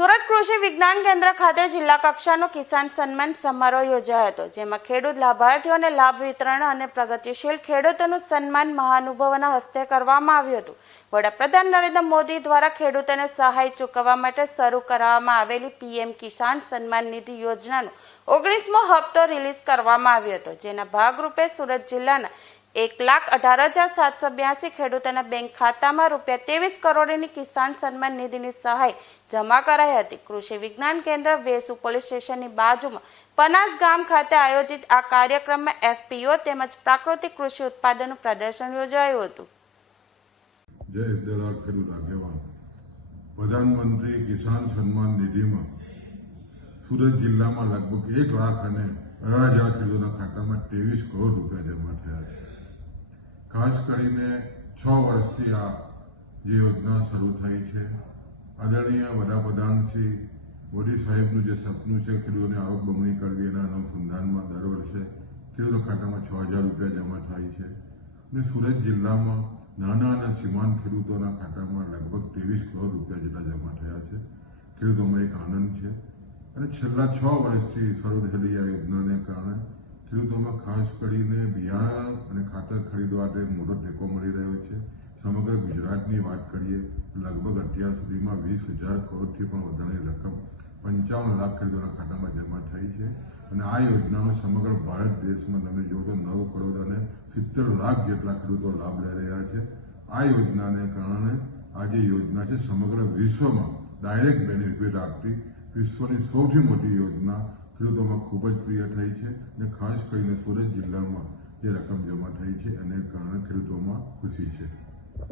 કૃષિ વિજ્ઞાન કેન્દ્ર ખાતે જિલ્લા કક્ષાનો કિસાન સન્માન સમારોહ યોજાયો હતો, જેમાં ખેડૂત લાભાર્થીઓને લાભ વિતરણ અને પ્રગતિશીલ ખેડૂતોનું સન્માન મહાનુભાવોના હસ્તે કરવામાં આવ્યું હતું. વડાપ્રધાન નરેન્દ્ર મોદી દ્વારા ખેડૂતોને સહાય ચૂકવવા માટે શરૂ કરવામાં આવેલી પીએમ કિસાન સન્માન નિધિ યોજનાનો ઓગણીસમો હપ્તો રિલીઝ કરવામાં આવ્યો હતો, જેના ભાગરૂપે સુરત જિલ્લાના એક લાખ અઢાર હજાર સાતસો બ્યાસી ખેડૂતોના બેંક ખાતામાં રૂપિયા ત્રેવીસ કરોડની કિસાન સન્માન નિધિની સહાય જમા કરાઈ હતી. કૃષિ વિજ્ઞાન કેન્દ્ર વેસુ પોલીસ સ્ટેશનની બાજુમાં પનાસ ગામ ખાતે આયોજિત આ કાર્યક્રમમાં એફપીઓ તેમજ પ્રાકૃતિક કૃષિ ઉત્પાદનનું પ્રદર્શન યોજાયું હતું. જય દલાલ ખેડૂત આગેવાન. પ્રધાનમંત્રી કિસાન સન્માન નિધિમાં સુરત જિલ્લામાં લગભગ એક લાખ અને અઢાર હજાર ખેડૂતોના ખાતામાં ત્રેવીસ કરોડ રૂપિયા જમા થયા છે. ખાસ કરીને છ વર્ષથી આ જે યોજના શરૂ થઈ છે. આદરણીય વડાપ્રધાન શ્રી મોદી સાહેબનું જે સપનું છે ખેડૂતોને આવક બમણી કરવી એના અનુસંધાનમાં દર વર્ષે ખેડૂતો ખાતામાં છ હજાર રૂપિયા જમા થાય છે. અને સુરત જિલ્લામાં નાના અને સીમાંત ખેડૂતોના ખાતામાં લગભગ ત્રેવીસ કરોડ રૂપિયા જેટલા જમા થયા છે. ખેડૂતોમાં એક આનંદ છે. અને છેલ્લા છ વર્ષથી શરૂ થયેલી આ યોજનાને કારણે ખેડૂતોમાં ખાસ કરીને બિયારણ અને ખાતર ખરીદવા માટે મોટો ટેકો મળી રહ્યો છે. સમગ્ર ગુજરાતની વાત કરીએ, લગભગ અત્યાર સુધીમાં વીસ હજાર કરોડથી પણ વધારે રકમ પંચાવન લાખ ખેડૂતોના ખાતામાં જમા થઈ છે અને આ યોજનાનો સમગ્ર ભારત દેશમાં તમે જો તો નવ કરોડ અને સિત્તેર લાખ જેટલા ખેડૂતો લાભ લઈ રહ્યા છે. આ યોજનાને કારણે આ જે યોજના છે સમગ્ર વિશ્વમાં ડાયરેક્ટ બેનિફિટ આપતી વિશ્વની સૌથી મોટી યોજના ખેડૂતોમાં ખૂબ જ પ્રિય થઈ છે અને ખાસ કરીને સુરત જિલ્લામાં જે રકમ જમા થઈ છે એને કારણે ખેડૂતોમાં ખુશી છે.